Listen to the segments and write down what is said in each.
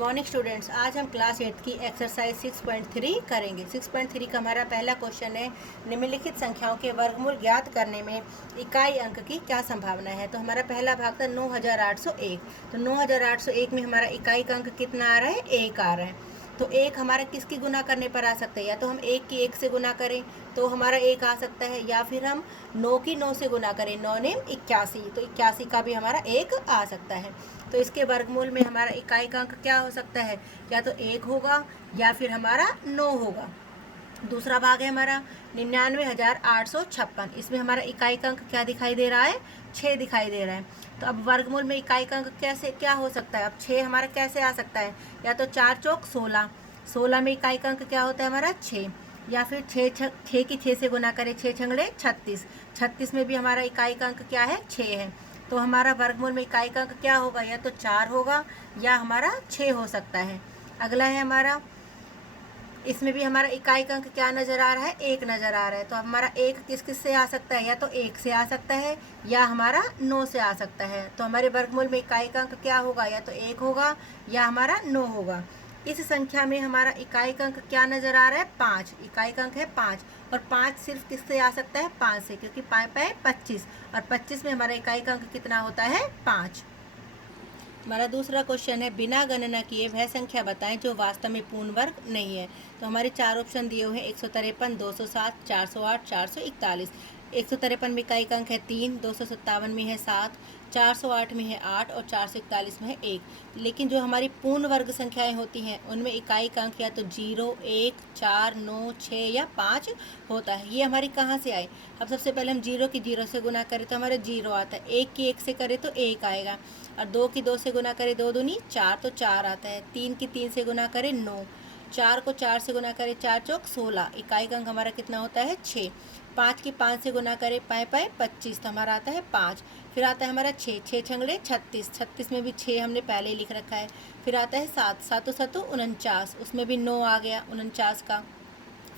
Morning students, आज हम class 8 की एक्सरसाइज 6.3 करेंगे। 6.3 का हमारा पहला क्वेश्चन है, निम्नलिखित संख्याओं के वर्गमूल ज्ञात करने में इकाई अंक की क्या संभावना है। तो हमारा पहला भाग था 9801। तो 9801 में हमारा इकाई अंक कितना आ रहा है, 1 आ रहा है। तो 1 हमारा किसकी गुना करने पर आ सकता है, या तो हम 1 की 1 से गुना करें तो हमारा 1 आ सकता है, या फिर हम 9 की 9 से गुना करें, 9 ने 81, तो 81 का भी हमारा 1 आ सकता है। तो इसके वर्गमूल में हमारा इकाई का अंक क्या हो सकता है, या तो 1 होगा या फिर हमारा 9 होगा। दूसरा भाग है हमारा 99,856। इसमें हमारा इकाई का अंक क्या दिखाई दे रहा है, 6 दिखाई दे रहा है। तो अब वर्गमूल में इकाई का अंक कैसे क्या हो सकता है, अब 6 हमारा कैसे आ सकता है, या तो 4 चौक 16, 16 में इकाई का अंक क्या होता है हमारा 6, या फिर 6 की 6 से गुना करें, 6 छंगड़े 36, 36 में भी हमारा इकाई का अंक क्या है, 6 है। तो हमारा वर्गमूल में इकाई का अंक क्या होगा, या तो 4 होगा या हमारा 6 हो सकता है। अगला है हमारा, इसमें भी हमारा इकाई का अंक क्या नज़र आ रहा है, 1 नज़र आ रहा है। तो हमारा 1 किस किस से आ सकता है, या तो 1 से आ सकता है या हमारा 9 से आ सकता है। तो हमारे वर्गमूल में इकाई का अंक क्या होगा, या तो 1 होगा या हमारा 9 होगा। इस संख्या में हमारा इकाई का अंक क्या नज़र आ रहा है, 5। इकाई का अंक है 5, और 5 सिर्फ किससे आ सकता है, 5 से, क्योंकि 5 5 25, और 25 में हमारा इकाई का अंक कितना होता है, 5। हमारा दूसरा क्वेश्चन है, बिना गणना किए वह संख्या बताएं जो वास्तव में पूर्ण वर्ग नहीं है। तो हमारे 4 ऑप्शन दिए हुए हैं, 153, 207, 408, 441। 153 में इकाई का अंक है 3, 257 में है 7, 408 में है 8 और 441 में है 1। लेकिन जो हमारी पूर्ण वर्ग संख्याएं होती हैं उनमें इकाई का अंक या तो 0, 1, 4, 9, 6 या 5 होता है। ये हमारी कहाँ से आए, अब सबसे पहले हम 0 की 0 से गुना करें तो हमारा 0 आता है, 1 की 1 से करें तो 1 आएगा, और 2 की 2 से गुना करें 2 दूनी 4 तो 4 आता है, 3 की 3 से गुना करें 9, 4 को 4 से गुना करें 4 चौक 16, इकाई का अंक हमारा कितना होता है 6। 5 की 5 से गुना करें 5 5 25, तो हमारा आता है 5। फिर आता है हमारा 6, 6 छंगड़े 36, 36 में भी 6 हमने पहले ही लिख रखा है। फिर आता है 7, 7 7 49, उसमें भी 9 आ गया 49 का।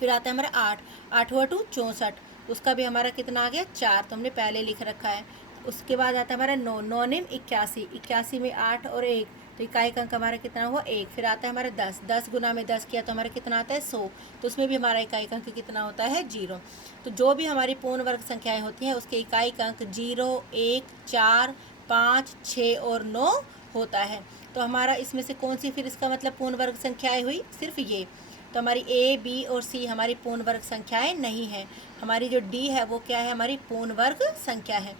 फिर आता है हमारा 8, 8 हुआ 2 64, उसका भी हमारा कितना आ गया 4, तो हमने पहले लिख रखा है। उसके बाद आता है हमारा 9, 9 नेम 81, 81 में 8 और 1, तो इकाई का अंक हमारा कितना हुआ 1। फिर आता है हमारा 10, 10 गुना में 10 किया तो हमारा कितना आता है 100, तो उसमें भी हमारा इकाई का अंक कितना होता है 0। तो जो भी हमारी पूर्ण वर्ग संख्याएं होती हैं उसके इकाई का अंक 0, 1, 4, 5, 6 और 9 होता है। तो हमारा इसमें से कौन सी फिर इसका मतलब पूर्ण वर्ग संख्याएं हुई, सिर्फ ये। तो हमारी ए, बी और सी हमारी पूर्ण वर्ग संख्याएं नहीं हैं। हमारी जो डी है वो क्या है, हमारी पूर्ण वर्ग संख्या है।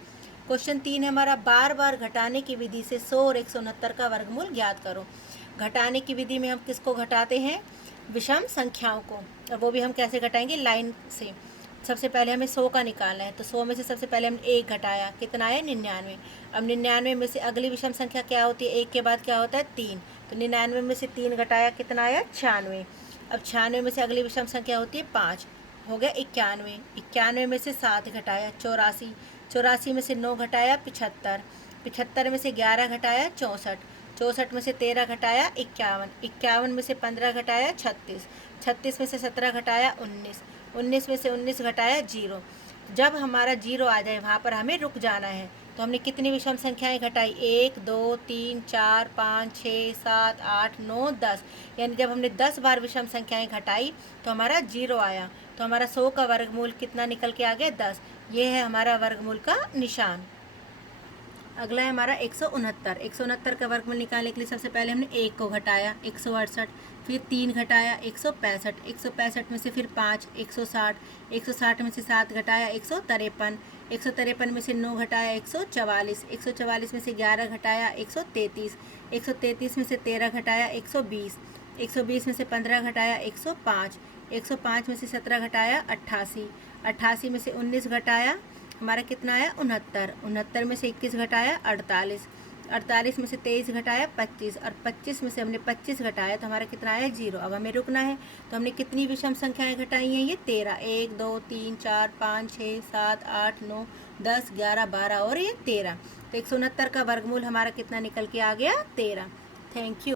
क्वेश्चन 3 है हमारा, बार बार घटाने की विधि से 100 और 169 का वर्गमूल ज्ञात करो। घटाने की विधि में हम किसको घटाते हैं, विषम संख्याओं को, और वो भी हम कैसे घटाएंगे, लाइन से। सबसे पहले हमें 100 का निकालना है, तो 100 में से सबसे पहले हमने 1 घटाया, कितना है 99। अब 99 में से अगली विषम संख्या क्या होती है, 1 के बाद क्या होता है 3, तो 99 में से 3 घटाया, कितना आया 96। अब 96 में से अगली विषम संख्या होती है 5, हो गया 91। 91 में से 7 घटाया 84, 84 में से 9 घटाया 75, 75 में से 11 घटाया 64, 64 में से 13 घटाया 51, 51 में से 15 घटाया 36, 36 में से 17 घटाया 19, 19 में से 19 घटाया 0। जब हमारा 0 आ जाए वहाँ पर हमें रुक जाना है। तो हमने कितनी विषम संख्याएं घटाई, 1, 2, 3, 4, 5, 6, 7, 8, 9, 10, यानी जब हमने 10 बार विषम संख्याएं घटाई तो हमारा 0 आया। तो हमारा 100 का वर्गमूल कितना निकल के आ गया 10। ये है हमारा वर्गमूल का निशान। अगला है हमारा 169। 169 का वर्गमूल निकालने के लिए सबसे पहले हमने 1 को घटाया 168, फिर 3 घटाया 165, 165 में से फिर 5 160, 160 में से 7 घटाया 153, 153 में से 9 घटाया 144, 144 में से 11 घटाया 133, 133 में से 13 घटाया 120, 120 में से 15 घटाया 105, 105 में से 17 घटाया 88, 88 में से 19 घटाया हमारा कितना आया 69, 69 में से 21 घटाया 48, 48 में से 23 घटाया 25, और 25 में से हमने 25 घटाया तो हमारा कितना आया 0। अब हमें रुकना है, तो हमने कितनी विषम संख्याएं घटाई हैं, ये 13, 1, 2, 3, 4, 5, 6, 7, 8, 9, 10, 11, 12 और ये 13। तो 169 का वर्गमूल हमारा कितना निकल के आ गया 13। Thank you.